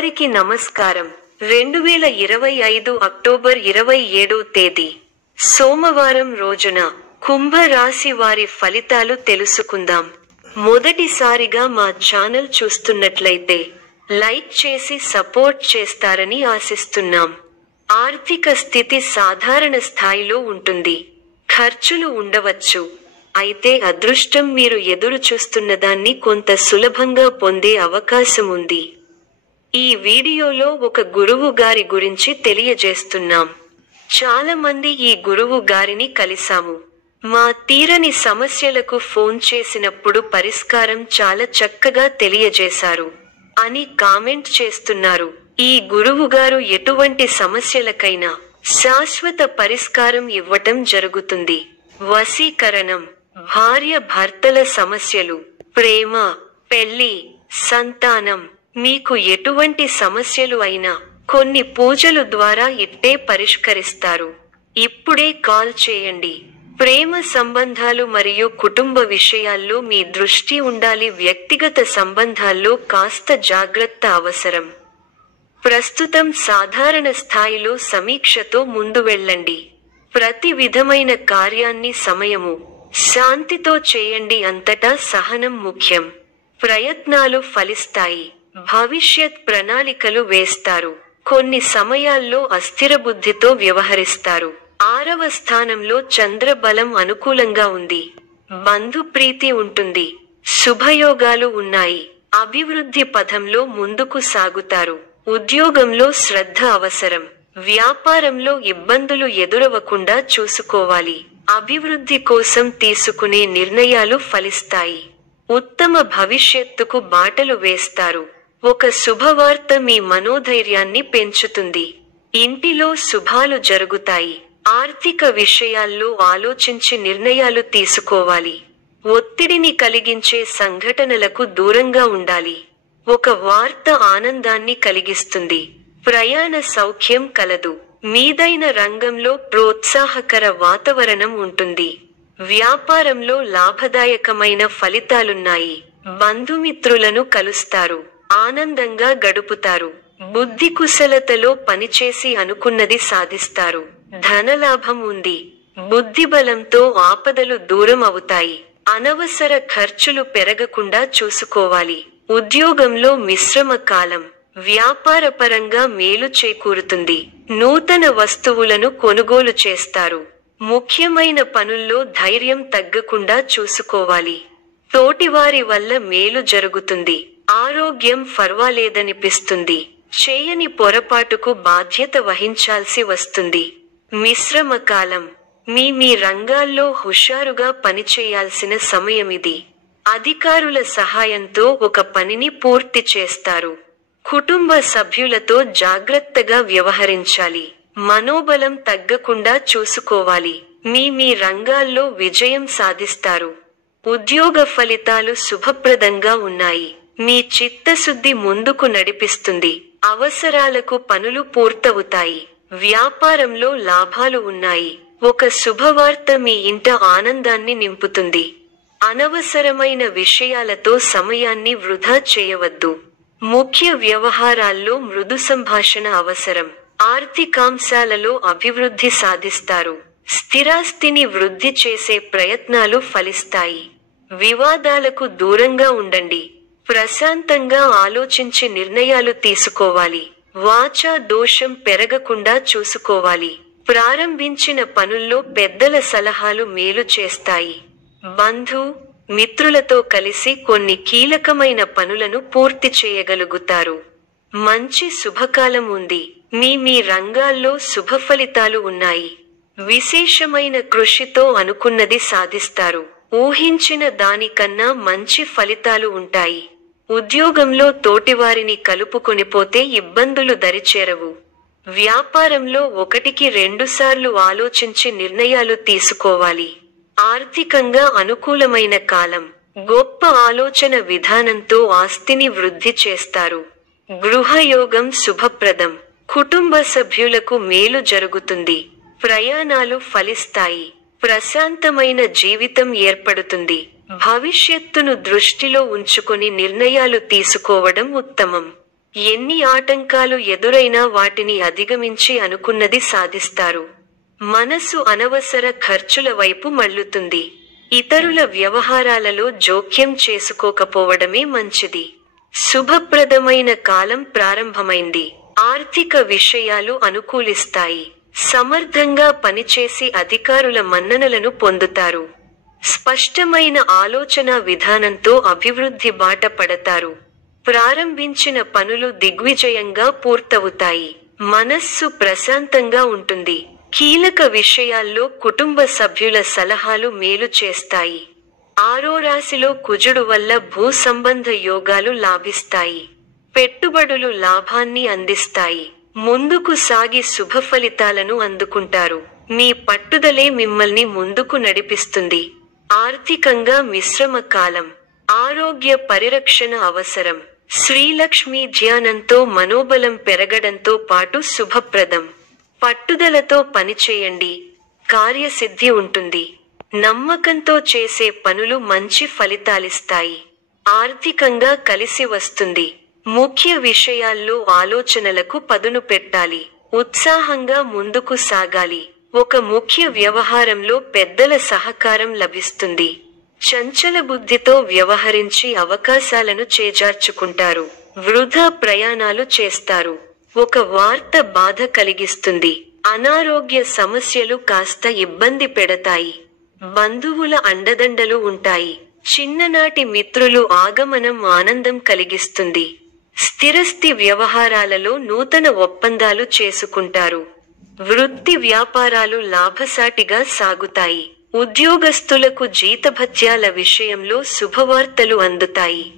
అందరికీ నమస్కారం. 2025 అక్టోబర్ 27 తేదీ సోమవారం రోజున కుంభ రాశి వారి ఫలితాలు తెలుసుకుందాం. మొదటిసారిగా మా ఛానల్ చూస్తున్నట్లయితే లైక్ చేసి సపోర్ట్ చేస్తారని ఆశిస్తున్నాం. ఆర్థిక స్థితి సాధారణ స్థాయిలో ఉంటుంది. ఖర్చులు ఉండవచ్చు. అయితే అదృష్టం మీరు ఎదురు చూస్తున్నదాన్ని కొంత సులభంగా పొందే అవకాశం ఉంది. ఈ వీడియోలో ఒక గురువు గారి గురించి తెలియజేస్తున్నాం. చాలా మంది ఈ గురువు గారిని కలిసాము. మా తీరని సమస్యలకు ఫోన్ చేసినప్పుడు పరిష్కారం చాలా చక్కగా తెలియజేశారు అని కామెంట్ చేస్తున్నారు. ఈ గురువు గారు ఎటువంటి సమస్యలకైనా శాశ్వత పరిష్కారం ఇవ్వటం జరుగుతుంది. వశీకరణం, భార్య భర్తల సమస్యలు, ప్రేమ, పెళ్లి, సంతానం, మీకు ఎటువంటి సమస్యలు అయినా కొన్ని పూజలు ద్వారా ఇట్టే పరిష్కరిస్తారు. ఇప్పుడే కాల్ చేయండి. ప్రేమ సంబంధాలు మరియు కుటుంబ విషయాల్లో మీ దృష్టి ఉండాలి. వ్యక్తిగత సంబంధాల్లో కాస్త జాగ్రత్త అవసరం. ప్రస్తుతం సాధారణ స్థాయిలో సమీక్షతో ముందు వెళ్ళండి. ప్రతి విధమైన కార్యాన్ని సమయము, శాంతితో చేయండి. అంతటా సహనం ముఖ్యం. ప్రయత్నాలు ఫలిస్తాయి. భవిష్యత్ ప్రణాళికలు వేస్తారు. కొన్ని సమయాల్లో అస్థిర బుద్ధితో వ్యవహరిస్తారు. 6వ స్థానంలో చంద్రబలం అనుకూలంగా ఉంది. బంధు ప్రీతి ఉంటుంది. శుభయోగాలు ఉన్నాయి. అభివృద్ధి పథంలో ముందుకు సాగుతారు. ఉద్యోగంలో శ్రద్ధ అవసరం. వ్యాపారంలో ఇబ్బందులు ఎదురవకుండా చూసుకోవాలి. అభివృద్ధి కోసం తీసుకునే నిర్ణయాలు ఫలిస్తాయి. ఉత్తమ భవిష్యత్తుకు బాటలు వేస్తారు. ఒక శుభవార్త మీ మనోధైర్యాన్ని పెంచుతుంది. ఇంటిలో శుభాలు జరుగుతాయి. ఆర్థిక విషయాల్లో ఆలోచించి నిర్ణయాలు తీసుకోవాలి. ఒత్తిడిని కలిగించే సంఘటనలకు దూరంగా ఉండాలి. ఒక వార్త ఆనందాన్ని కలిగిస్తుంది. ప్రయాణ సౌఖ్యం కలదు. మీదైన రంగంలో ప్రోత్సాహకర వాతావరణం ఉంటుంది. వ్యాపారంలో లాభదాయకమైన ఫలితాలున్నాయి. బంధుమిత్రులను కలుస్తారు. ఆనందంగా గడుపుతారు. బుద్ధి కుశలతలో పనిచేసి అనుకున్నది సాధిస్తారు. ధనలాభం ఉంది. బుద్ధిబలంతో ఆపదలు దూరం అవుతాయి. అనవసర ఖర్చులు పెరగకుండా చూసుకోవాలి. ఉద్యోగంలో మిశ్రమ కాలం. వ్యాపారపరంగా మేలు చేకూరుతుంది. నూతన వస్తువులను కొనుగోలు చేస్తారు. ముఖ్యమైన పనుల్లో ధైర్యం తగ్గకుండా చూసుకోవాలి. తోటివారి వల్ల మేలు జరుగుతుంది. ఆరోగ్యం ఫర్వాలేదనిపిస్తుంది. చేయని పొరపాటుకు బాధ్యత వహించాల్సి వస్తుంది. మిశ్రమ కాలం. మీ రంగాల్లో హుషారుగా పనిచేయాల్సిన సమయమిది. అధికారుల సహాయంతో ఒక పనిని పూర్తి చేస్తారు. కుటుంబ సభ్యులతో జాగ్రత్తగా వ్యవహరించాలి. మనోబలం తగ్గకుండా చూసుకోవాలి. మీ రంగాల్లో విజయం సాధిస్తారు. ఉద్యోగ ఫలితాలు శుభప్రదంగా ఉన్నాయి. మీ చిత్తశుద్ధి ముందుకు నడిపిస్తుంది. అవసరాలకు పనులు పూర్తవుతాయి. వ్యాపారంలో లాభాలు ఉన్నాయి. ఒక శుభవార్త మీ ఇంట ఆనందాన్ని నింపుతుంది. అనవసరమైన విషయాలతో సమయాన్ని వృధా చేయవద్దు. ముఖ్య వ్యవహారాల్లో మృదు సంభాషణ అవసరం. ఆర్థికాంశాలలో అభివృద్ధి సాధిస్తారు. స్థిరాస్తిని వృద్ధి చేసే ప్రయత్నాలు ఫలిస్తాయి. వివాదాలకు దూరంగా ఉండండి. ప్రశాంతంగా ఆలోచించి నిర్ణయాలు తీసుకోవాలి. వాచా దోషం పెరగకుండా చూసుకోవాలి. ప్రారంభించిన పనుల్లో పెద్దల సలహాలు మేలు చేస్తాయి. బంధు మిత్రులతో కలిసి కొన్ని కీలకమైన పనులను పూర్తి చేయగలుగుతారు. మంచి శుభకాలం ఉంది. మీ రంగాల్లో శుభ ఫలితాలు ఉన్నాయి. విశేషమైన కృషితో అనుకున్నది సాధిస్తారు. ఊహించిన దానికన్నా మంచి ఫలితాలు ఉంటాయి. ఉద్యోగంలో తోటివారిని కలుపుకొనిపోతే ఇబ్బందులు దరిచేరవు. వ్యాపారంలో 1-2 సార్లు ఆలోచించి నిర్ణయాలు తీసుకోవాలి. ఆర్థికంగా అనుకూలమైన కాలం. గొప్ప ఆలోచన విధానంతో ఆస్తిని వృద్ధి చేస్తారు. గృహయోగం శుభప్రదం. కుటుంబ సభ్యులకు మేలు జరుగుతుంది. ప్రయాణాలు ఫలిస్తాయి. ప్రశాంతమైన జీవితం ఏర్పడుతుంది. భవిష్యత్తును దృష్టిలో ఉంచుకొని నిర్ణయాలు తీసుకోవడం ఉత్తమం. ఎన్ని ఆటంకాలు ఎదురైనా వాటిని అధిగమించి అనుకున్నది సాధిస్తారు. మనసు అనవసర ఖర్చుల వైపు మళ్లుతుంది. ఇతరుల వ్యవహారాలలో జోక్యం చేసుకోకపోవడమే మంచిది. శుభప్రదమైన కాలం ప్రారంభమైంది. ఆర్థిక విషయాలు అనుకూలిస్తాయి. సమర్థంగా పనిచేసి అధికారుల మన్ననలను పొందుతారు. స్పష్టమైన ఆలోచన విధానంతో అభివృద్ధి బాట పడతారు. ప్రారంభించిన పనులు దిగ్విజయంగా పూర్తవుతాయి. మనస్సు ప్రశాంతంగా ఉంటుంది. కీలక విషయాల్లో కుటుంబ సభ్యుల సలహాలు మేలు చేస్తాయి. ఆరో రాశిలో కుజుడు వల్ల భూ సంబంధ యోగాలు లాభిస్తాయి. పెట్టుబడులు లాభాన్ని అందిస్తాయి. ముందుకు సాగి శుభ ఫలితాలను అందుకుంటారు. మీ పట్టుదలే మిమ్మల్ని ముందుకు నడిపిస్తుంది. ఆర్థికంగా మిశ్రమ కాలం. ఆరోగ్య పరిరక్షణ అవసరం. శ్రీలక్ష్మీ ధ్యానంతో మనోబలం పెరగడంతో పాటు శుభప్రదం. పట్టుదలతో పనిచేయండి, కార్యసిద్ధి ఉంటుంది. నమ్మకంతో చేసే పనులు మంచి ఫలితాలిస్తాయి. ఆర్థికంగా కలిసి వస్తుంది. ముఖ్య విషయాల్లో ఆలోచనలకు పదును పెట్టాలి. ఉత్సాహంగా ముందుకు సాగాలి. ఒక ముఖ్య వ్యవహారంలో పెద్దల సహకారం లభిస్తుంది. చంచల బుద్ధితో వ్యవహరించి అవకాశాలను చేజార్చుకుంటారు. వృధా ప్రయాణాలు చేస్తారు. ఒక వార్త బాధ కలిగిస్తుంది. అనారోగ్య సమస్యలు కాస్త ఇబ్బంది పెడతాయి. బంధువుల అండదండలు ఉంటాయి. చిన్ననాటి మిత్రులు ఆగమనం ఆనందం కలిగిస్తుంది. స్థిరస్థి వ్యవహారాలలో నూతన ఒప్పందాలు చేసుకుంటారు. వృత్తి వ్యాపారాలు లాభసాటిగా సాగుతాయి. ఉద్యోగస్తులకు జీతభత్యాల విషయంలో శుభవార్తలు అందుతాయి.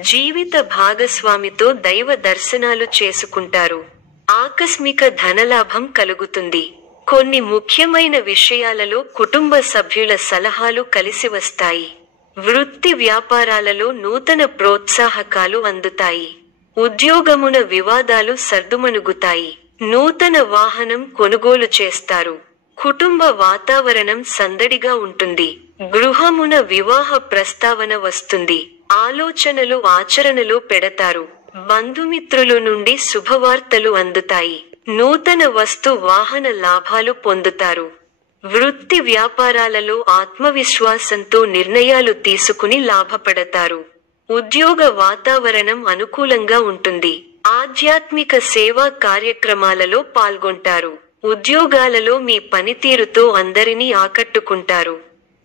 జీవిత భాగస్వామితో దైవ దర్శనాలు చేసుకుంటారు. ఆకస్మిక ధనలాభం కలుగుతుంది. కొన్ని ముఖ్యమైన విషయాలలో కుటుంబ సభ్యుల సలహాలు కలిసి వస్తాయి. వృత్తి వ్యాపారాలలో నూతన ప్రోత్సాహకాలు అందుతాయి. ఉద్యోగమున వివాదాలు సర్దుమణుగుతాయి. నూతన వాహనం కొనుగోలు చేస్తారు. కుటుంబ వాతావరణం సందడిగా ఉంటుంది. గృహమున వివాహ ప్రస్తావన వస్తుంది. ఆలోచనలు ఆచరణలో పెడతారు. బంధుమిత్రుల నుండి శుభవార్తలు అందుతాయి. నూతన వస్తు వాహన లాభాలు పొందుతారు. వృత్తి వ్యాపారాలలో ఆత్మవిశ్వాసంతో నిర్ణయాలు తీసుకుని లాభపడతారు. ఉద్యోగ వాతావరణం అనుకూలంగా ఉంటుంది. ఆధ్యాత్మిక సేవా కార్యక్రమాలలో పాల్గొంటారు. ఉద్యోగాలలో మీ పనితీరుతో అందరినీ ఆకట్టుకుంటారు.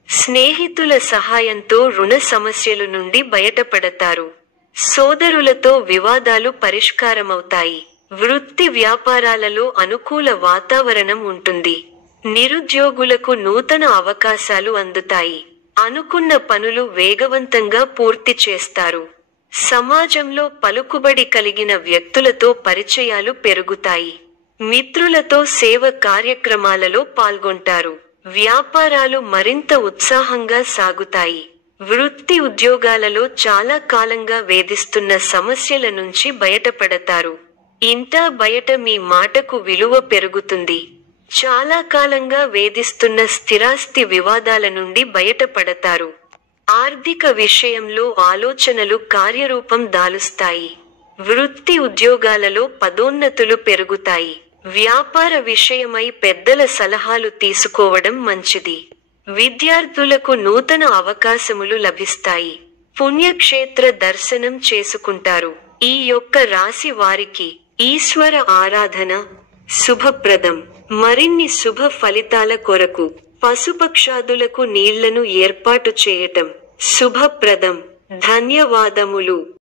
స్నేహితుల సహాయంతో రుణ సమస్యల నుండి బయటపడతారు. సోదరులతో వివాదాలు పరిష్కారమవుతాయి. వృత్తి వ్యాపారాలలో అనుకూల వాతావరణం ఉంటుంది. నిరుద్యోగులకు నూతన అవకాశాలు అందుతాయి. అనుకున్న పనులు వేగవంతంగా పూర్తి చేస్తారు. సమాజంలో పలుకుబడి కలిగిన వ్యక్తులతో పరిచయాలు పెరుగుతాయి. మిత్రులతో సేవ కార్యక్రమాలలో పాల్గొంటారు. వ్యాపారాలు మరింత ఉత్సాహంగా సాగుతాయి. వృత్తి ఉద్యోగాలలో చాలా కాలంగా వేధిస్తున్న సమస్యల నుంచి బయటపడతారు. ఇంటా బయట మీ మాటకు విలువ పెరుగుతుంది. చాలా కాలంగా వేధిస్తున్న స్థిరాస్తి వివాదాల నుండి బయటపడతారు. ఆర్థిక విషయంలో ఆలోచనలు కార్యరూపం దాలుస్తాయి. వృత్తి ఉద్యోగాలలో పదోన్నతులు పెరుగుతాయి. వ్యాపార విషయమై పెద్దల సలహాలు తీసుకోవడం మంచిది. విద్యార్థులకు నూతన అవకాశములు లభిస్తాయి. పుణ్యక్షేత్ర దర్శనం చేసుకుంటారు. ఈ యొక్క రాశి వారికి ఈశ్వర ఆరాధన శుభప్రదం. మరిన్ని శుభ ఫలితాల కొరకు పశుపక్షాదులకు నీళ్లను ఏర్పాటు చేయటం శుభప్రదం. ధన్యవాదములు.